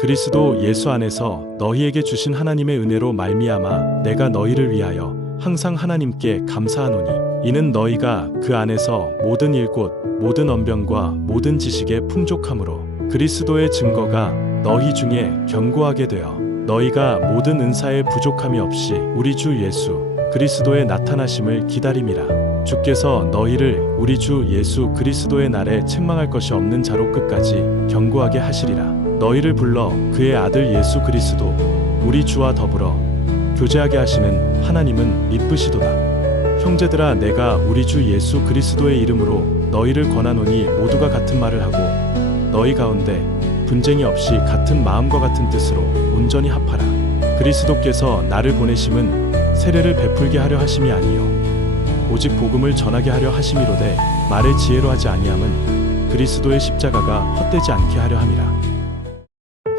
그리스도 예수 안에서 너희에게 주신 하나님의 은혜로 말미암아 내가 너희를 위하여 항상 하나님께 감사하노니 이는 너희가 그 안에서 모든 일곧 모든 언변과 모든 지식에 풍족함으로 그리스도의 증거가 너희 중에 견고하게 되어 너희가 모든 은사에 부족함이 없이 우리 주 예수 그리스도의 나타나심을 기다림이라. 주께서 너희를 우리 주 예수 그리스도의 날에 책망할 것이 없는 자로 끝까지 견고하게 하시리라. 너희를 불러 그의 아들 예수 그리스도 우리 주와 더불어 교제하게 하시는 하나님은 미쁘시도다. 형제들아, 내가 우리 주 예수 그리스도의 이름으로 너희를 권하노니 모두가 같은 말을 하고 너희 가운데 분쟁이 없이 같은 마음과 같은 뜻으로 온전히 합하라. 그리스도께서 나를 보내심은 세례를 베풀게 하려 하심이 아니요 오직 복음을 전하게 하려 하심이로되 말의 지혜로 하지 아니함은 그리스도의 십자가가 헛되지 않게 하려 함이라.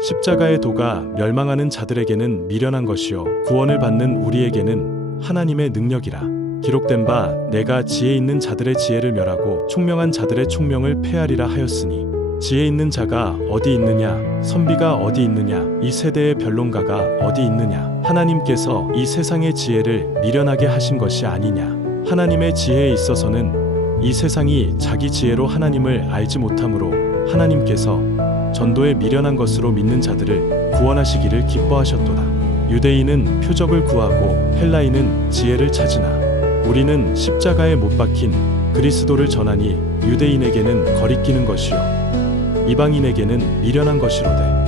십자가의 도가 멸망하는 자들에게는 미련한 것이요 구원을 받는 우리에게는 하나님의 능력이라. 기록된 바 내가 지혜 있는 자들의 지혜를 멸하고 총명한 자들의 총명을 폐하리라 하였으니 지혜 있는 자가 어디 있느냐 선비가 어디 있느냐 이 세대의 변론가가 어디 있느냐. 하나님께서 이 세상의 지혜를 미련하게 하신 것이 아니냐. 하나님의 지혜에 있어서는 이 세상이 자기 지혜로 하나님을 알지 못하므로 하나님께서 전도에 미련한 것으로 믿는 자들을 구원하시기를 기뻐하셨도다. 유대인은 표적을 구하고 헬라인은 지혜를 찾으나 우리는 십자가에 못 박힌 그리스도를 전하니 유대인에게는 거리끼는 것이요 이방인에게는 미련한 것이로되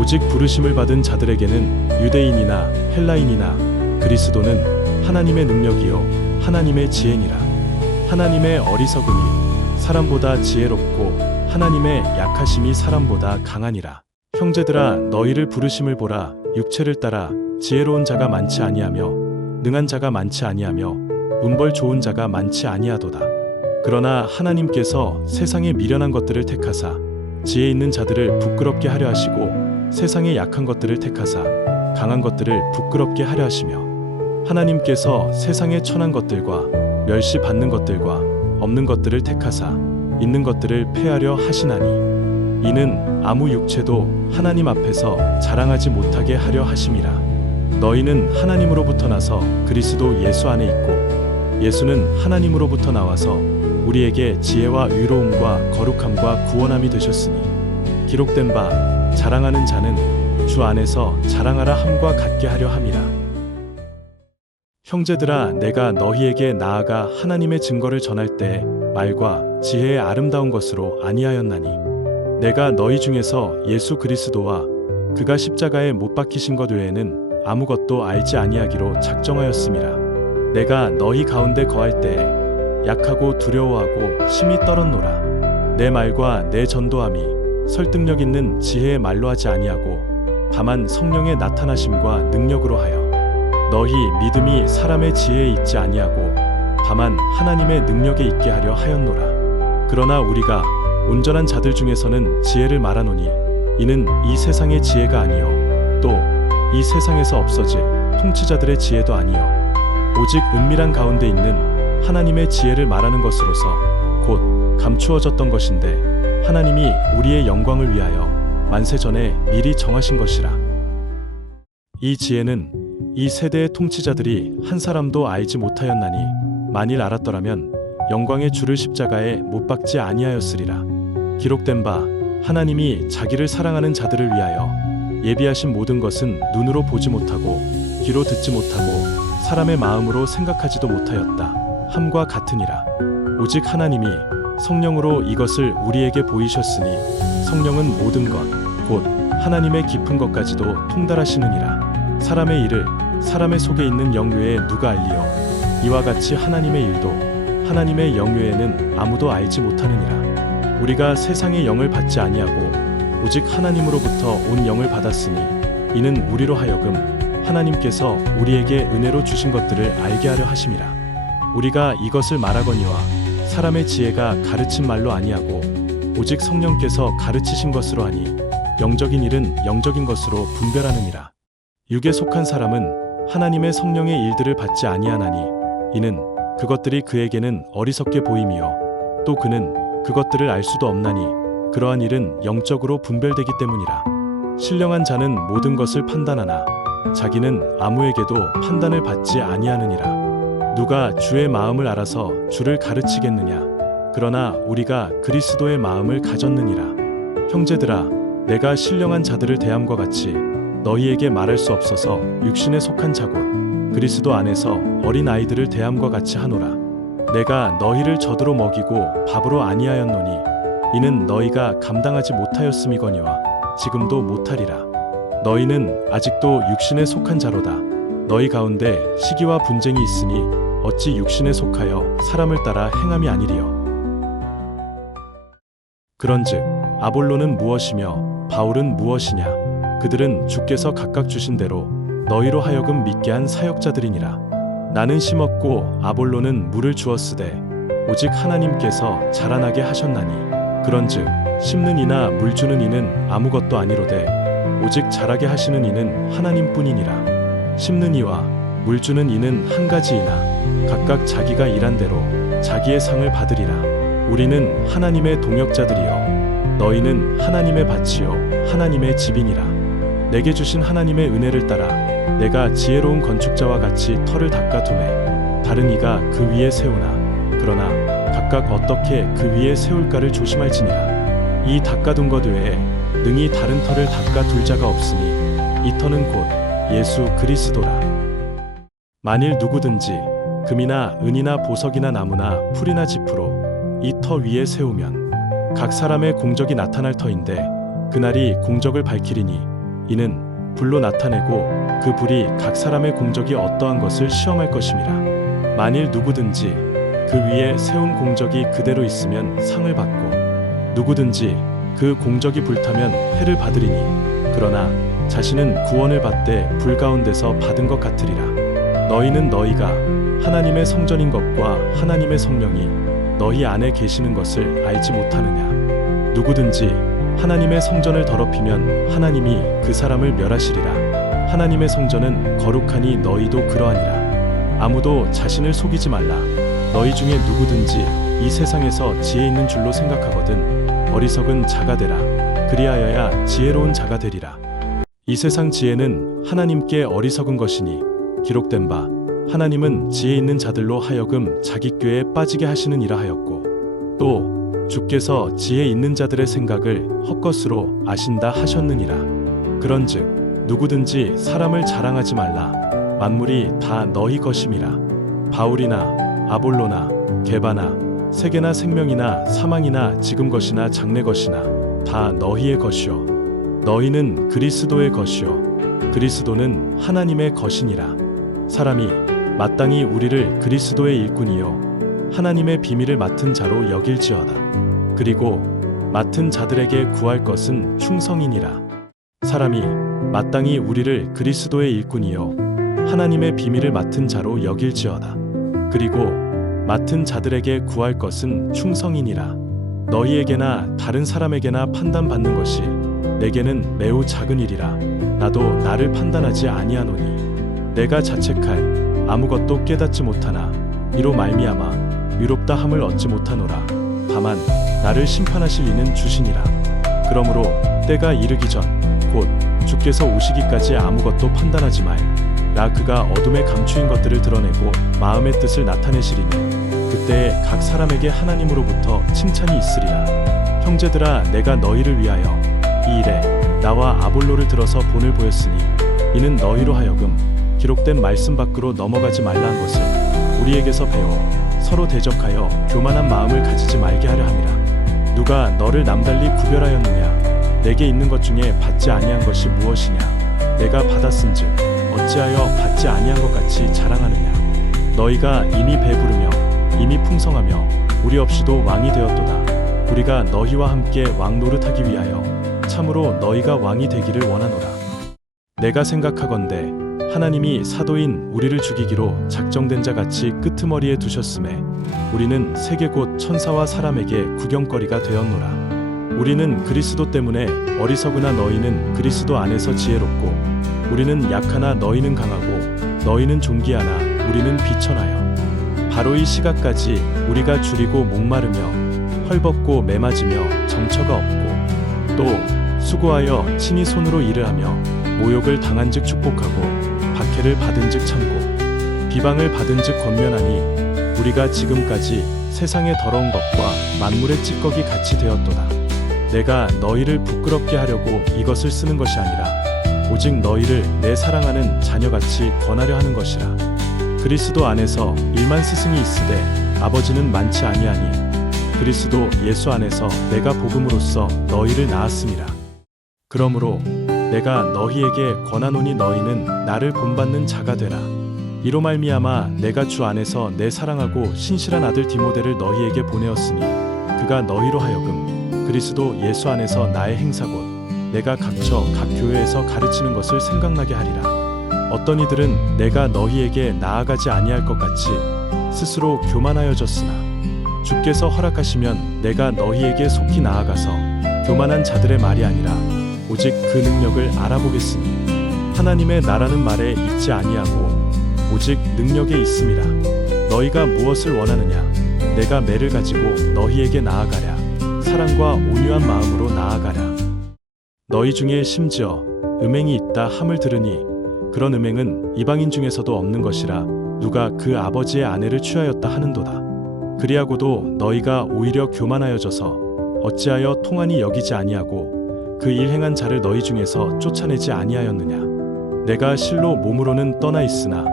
오직 부르심을 받은 자들에게는 유대인이나 헬라인이나 그리스도는 하나님의 능력이요 하나님의 지혜니라. 하나님의 어리석음이 사람보다 지혜롭고 하나님의 약하심이 사람보다 강하니라. 형제들아, 너희를 부르심을 보라. 육체를 따라 지혜로운 자가 많지 아니하며 능한 자가 많지 아니하며 문벌 좋은 자가 많지 아니하도다. 그러나 하나님께서 세상의 미련한 것들을 택하사 지혜 있는 자들을 부끄럽게 하려 하시고 세상의 약한 것들을 택하사 강한 것들을 부끄럽게 하려 하시며 하나님께서 세상의 천한 것들과 멸시받는 것들과 없는 것들을 택하사 있는 것들을 폐하려 하시나니 이는 아무 육체도 하나님 앞에서 자랑하지 못하게 하려 하심이라. 너희는 하나님으로부터 나서 그리스도 예수 안에 있고 예수는 하나님으로부터 나와서 우리에게 지혜와 의로움과 거룩함과 구원함이 되셨으니 기록된 바 자랑하는 자는 주 안에서 자랑하라 함과 같게 하려 함이라. 형제들아, 내가 너희에게 나아가 하나님의 증거를 전할 때 말과 지혜의 아름다운 것으로 아니하였나니 내가 너희 중에서 예수 그리스도와 그가 십자가에 못 박히신 것 외에는 아무것도 알지 아니하기로 작정하였음이라. 내가 너희 가운데 거할 때에 약하고 두려워하고 심히 떨었노라. 내 말과 내 전도함이 설득력 있는 지혜의 말로 하지 아니하고 다만 성령의 나타나심과 능력으로 하여 너희 믿음이 사람의 지혜에 있지 아니하고 다만 하나님의 능력에 있게 하려 하였노라. 그러나 우리가 온전한 자들 중에서는 지혜를 말하노니 이는 이 세상의 지혜가 아니요 또 이 세상에서 없어질 통치자들의 지혜도 아니요 오직 은밀한 가운데 있는 하나님의 지혜를 말하는 것으로서 곧 감추어졌던 것인데 하나님이 우리의 영광을 위하여 만세 전에 미리 정하신 것이라. 이 지혜는 이 세대의 통치자들이 한 사람도 알지 못하였나니 만일 알았더라면 영광의 주를 십자가에 못 박지 아니하였으리라. 기록된 바 하나님이 자기를 사랑하는 자들을 위하여 예비하신 모든 것은 눈으로 보지 못하고 귀로 듣지 못하고 사람의 마음으로 생각하지도 못하였다 함과 같으니라. 오직 하나님이 성령으로 이것을 우리에게 보이셨으니 성령은 모든 것 곧 하나님의 깊은 것까지도 통달하시느니라. 사람의 일을 사람의 속에 있는 영 외에 누가 알리요 이와 같이 하나님의 일도 하나님의 영 외에는 아무도 알지 못하느니라. 우리가 세상의 영을 받지 아니하고 오직 하나님으로부터 온 영을 받았으니 이는 우리로 하여금 하나님께서 우리에게 은혜로 주신 것들을 알게 하려 하심이라. 우리가 이것을 말하거니와 사람의 지혜가 가르친 말로 아니하고 오직 성령께서 가르치신 것으로 하니 영적인 일은 영적인 것으로 분별하느니라. 육에 속한 사람은 하나님의 성령의 일들을 받지 아니하나니 이는 그것들이 그에게는 어리석게 보임이요 또 그는 그것들을 알 수도 없나니 그러한 일은 영적으로 분별되기 때문이라. 신령한 자는 모든 것을 판단하나 자기는 아무에게도 판단을 받지 아니하느니라. 누가 주의 마음을 알아서 주를 가르치겠느냐. 그러나 우리가 그리스도의 마음을 가졌느니라. 형제들아, 내가 신령한 자들을 대함과 같이 너희에게 말할 수 없어서 육신에 속한 자곧 그리스도 안에서 어린 아이들을 대함과 같이 하노라. 내가 너희를 젖으로 먹이고 밥으로 아니하였노니 이는 너희가 감당하지 못하였음이거니와 지금도 못하리라. 너희는 아직도 육신에 속한 자로다. 너희 가운데 시기와 분쟁이 있으니 어찌 육신에 속하여 사람을 따라 행함이 아니리요. 그런즉 아볼로는 무엇이며 바울은 무엇이냐. 그들은 주께서 각각 주신 대로 너희로 하여금 믿게 한 사역자들이니라. 나는 심었고 아볼로는 물을 주었으되 오직 하나님께서 자라나게 하셨나니. 그런즉 심는 이나 물 주는 이는 아무것도 아니로되 오직 자라게 하시는 이는 하나님뿐이니라. 심는 이와 물 주는 이는 한 가지이나 각각 자기가 일한 대로 자기의 상을 받으리라. 우리는 하나님의 동역자들이요 너희는 하나님의 밭이요 하나님의 집이니라. 내게 주신 하나님의 은혜를 따라 내가 지혜로운 건축자와 같이 터를 닦아두매 다른 이가 그 위에 세우나 그러나 각각 어떻게 그 위에 세울까를 조심할지니라. 이 닦아둔 것 외에 능히 다른 터를 닦아둘 자가 없으니 이 터는 곧 예수 그리스도라. 만일 누구든지 금이나 은이나 보석이나 나무나 풀이나 짚으로 이 터 위에 세우면 각 사람의 공적이 나타날 터인데 그날이 공적을 밝히리니 이는 불로 나타내고 그 불이 각 사람의 공적이 어떠한 것을 시험할 것임이라. 만일 누구든지 그 위에 세운 공적이 그대로 있으면 상을 받고 누구든지 그 공적이 불타면 해를 받으리니 그러나 자신은 구원을 받되 불 가운데서 받은 것 같으리라. 너희는 너희가 하나님의 성전인 것과 하나님의 성령이 너희 안에 계시는 것을 알지 못하느냐. 누구든지 하나님의 성전을 더럽히면 하나님이 그 사람을 멸하시리라. 하나님의 성전은 거룩하니 너희도 그러하니라. 아무도 자신을 속이지 말라. 너희 중에 누구든지 이 세상에서 지혜 있는 줄로 생각하거든 어리석은 자가 되라. 그리하여야 지혜로운 자가 되리라. 이 세상 지혜는 하나님께 어리석은 것이니 기록된 바 하나님은 지혜 있는 자들로 하여금 자기 꾀에 빠지게 하시느니라 하였고 또 주께서 지혜 있는 자들의 생각을 헛것으로 아신다 하셨느니라. 그런즉 누구든지 사람을 자랑하지 말라. 만물이 다 너희 것임이라. 바울이나 아볼로나 게바나 세계나 생명이나 사망이나 지금 것이나 장래 것이나 다 너희의 것이요 너희는 그리스도의 것이요 그리스도는 하나님의 것이니라. 사람이 마땅히 우리를 그리스도의 일꾼이요 하나님의 비밀을 맡은 자로 여길지어다. 그리고 맡은 자들에게 구할 것은 충성이니라. 사람이 마땅히 우리를 그리스도의 일꾼이요 하나님의 비밀을 맡은 자로 여길지어다. 그리고 맡은 자들에게 구할 것은 충성이니라. 너희에게나 다른 사람에게나 판단받는 것이 내게는 매우 작은 일이라. 나도 나를 판단하지 아니하노니 내가 자책할 아무것도 깨닫지 못하나 이로 말미암아 위롭다 함을 얻지 못하노라. 다만 나를 심판하실 이는 주시니라. 그러므로 때가 이르기 전 곧 주께서 오시기까지 아무것도 판단하지 말라. 그가 어둠에 감추인 것들을 드러내고 마음의 뜻을 나타내시리니 그때에 각 사람에게 하나님으로부터 칭찬이 있으리라. 형제들아, 내가 너희를 위하여 이 일에 나와 아볼로를 들어서 본을 보였으니 이는 너희로 하여금 기록된 말씀 밖으로 넘어가지 말라는 것을 우리에게서 배워 서로 대적하여 교만한 마음을 가지지 말게 하려 함이라. 누가 너를 남달리 구별하였느냐? 내게 있는 것 중에 받지 아니한 것이 무엇이냐? 내가 받았은즉 어찌하여 받지 아니한 것 같이 자랑하느냐? 너희가 이미 배부르며 이미 풍성하며 우리 없이도 왕이 되었도다. 우리가 너희와 함께 왕 노릇하기 위하여 참으로 너희가 왕이 되기를 원하노라. 내가 생각하건대 하나님이 사도인 우리를 죽이기로 작정된 자 같이 끄트머리에 두셨음에 우리는 세계 곧 천사와 사람에게 구경거리가 되었노라. 우리는 그리스도 때문에 어리석으나 너희는 그리스도 안에서 지혜롭고 우리는 약하나 너희는 강하고 너희는 존귀하나 우리는 비천하여 바로 이 시각까지 우리가 줄이고 목마르며 헐벗고 매맞으며 정처가 없고 또 수고하여 친히 손으로 일을 하며 모욕을 당한즉 축복하고 박해를 받은즉 참고 비방을 받은즉 권면하니 우리가 지금까지 세상의 더러운 것과 만물의 찌꺼기 같이 되었도다. 내가 너희를 부끄럽게 하려고 이것을 쓰는 것이 아니라 오직 너희를 내 사랑하는 자녀같이 권하려 하는 것이라. 그리스도 안에서 1만 스승이 있으되 아버지는 많지 아니하니 그리스도 예수 안에서 내가 복음으로써 너희를 낳았음이라. 그러므로 내가 너희에게 권하노니 너희는 나를 본받는 자가 되라. 이로 말미암아 내가 주 안에서 내 사랑하고 신실한 아들 디모데를 너희에게 보내었으니 그가 너희로 하여금 그리스도 예수 안에서 나의 행사 곧 내가 각처 각 교회에서 가르치는 것을 생각나게 하리라. 어떤 이들은 내가 너희에게 나아가지 아니할 것 같이 스스로 교만하여졌으나 주께서 허락하시면 내가 너희에게 속히 나아가서 교만한 자들의 말이 아니라 오직 그 능력을 알아보겠으니 하나님의 나라는 말에 있지 아니하고 오직 능력에 있음이라. 너희가 무엇을 원하느냐 내가 매를 가지고 너희에게 나아가랴. 사랑과 온유한 마음으로 나아가랴. 너희 중에 심지어 음행이 있다 함을 들으니 그런 음행은 이방인 중에서도 없는 것이라 누가 그 아버지의 아내를 취하였다 하는도다. 그리하고도 너희가 오히려 교만하여져서 어찌하여 통한이 여기지 아니하고 그 일 행한 자를 너희 중에서 쫓아내지 아니하였느냐. 내가 실로 몸으로는 떠나 있으나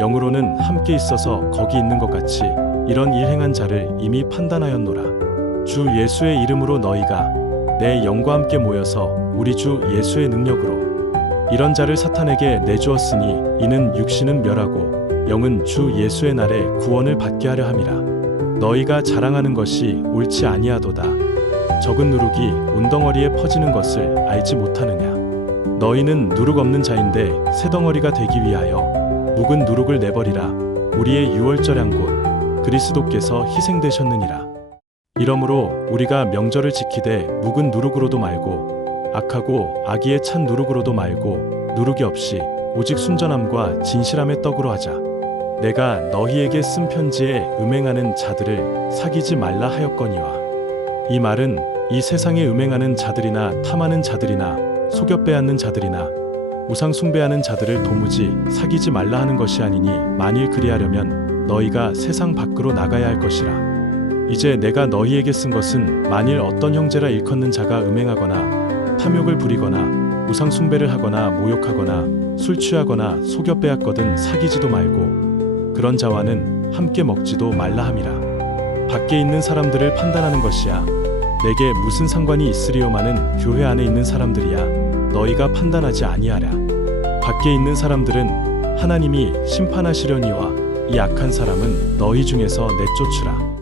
영으로는 함께 있어서 거기 있는 것 같이 이런 일 행한 자를 이미 판단하였노라. 주 예수의 이름으로 너희가 내 영과 함께 모여서 우리 주 예수의 능력으로 이런 자를 사탄에게 내주었으니 이는 육신은 멸하고 영은 주 예수의 날에 구원을 받게 하려 함이라. 너희가 자랑하는 것이 옳지 아니하도다. 적은 누룩이 운덩어리에 퍼지는 것을 알지 못하느냐. 너희는 누룩 없는 자인데 새 덩어리가 되기 위하여 묵은 누룩을 내버리라. 우리의 유월절한 곳 그리스도께서 희생되셨느니라. 이러므로 우리가 명절을 지키되 묵은 누룩으로도 말고 악하고 악의에 찬 누룩으로도 말고 누룩이 없이 오직 순전함과 진실함의 떡으로 하자. 내가 너희에게 쓴 편지에 음행하는 자들을 사귀지 말라 하였거니와 이 말은 이 세상에 음행하는 자들이나 탐하는 자들이나 속여 빼앗는 자들이나 우상 숭배하는 자들을 도무지 사귀지 말라 하는 것이 아니니 만일 그리하려면 너희가 세상 밖으로 나가야 할 것이라. 이제 내가 너희에게 쓴 것은 만일 어떤 형제라 일컫는 자가 음행하거나 탐욕을 부리거나 우상 숭배를 하거나 모욕하거나 술 취하거나 속여 빼앗거든 사귀지도 말고 그런 자와는 함께 먹지도 말라 함이라. 밖에 있는 사람들을 판단하는 것이야 내게 무슨 상관이 있으리요마는 교회 안에 있는 사람들이야 너희가 판단하지 아니하랴. 밖에 있는 사람들은 하나님이 심판하시려니와 이 악한 사람은 너희 중에서 내쫓으라.